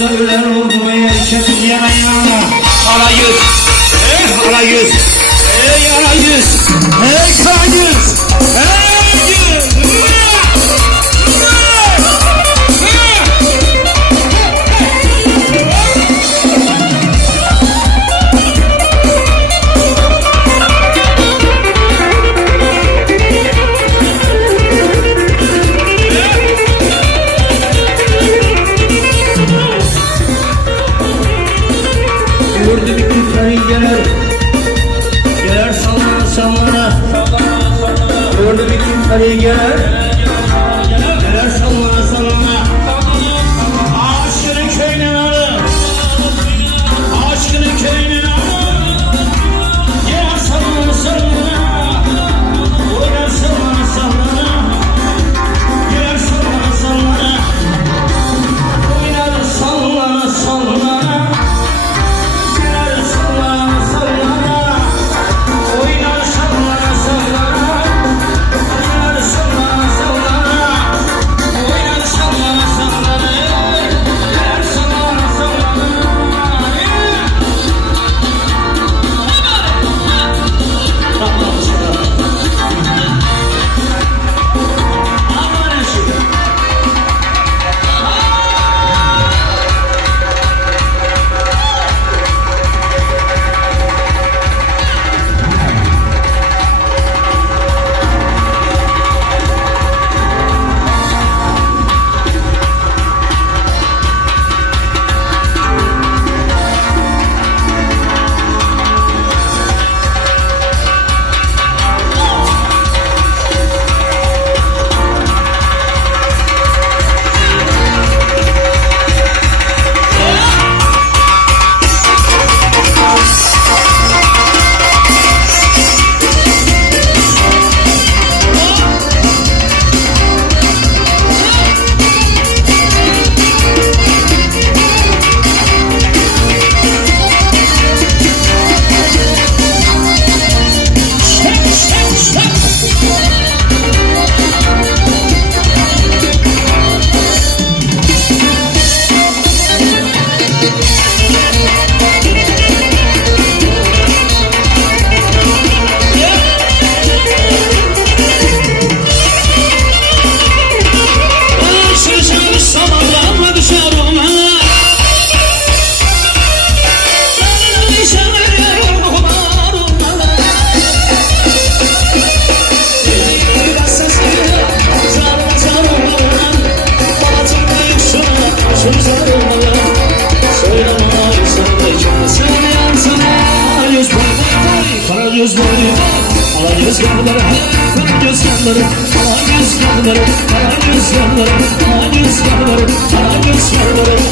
başında ölen oldu be kesip yana Ara yüz, ara yüz, ey ara yüz, ey kara yüz ગયા. gözleri Kara rüzgarları Kara rüzgarları Kara rüzgarları Kara rüzgarları Kara rüzgarları Kara rüzgarları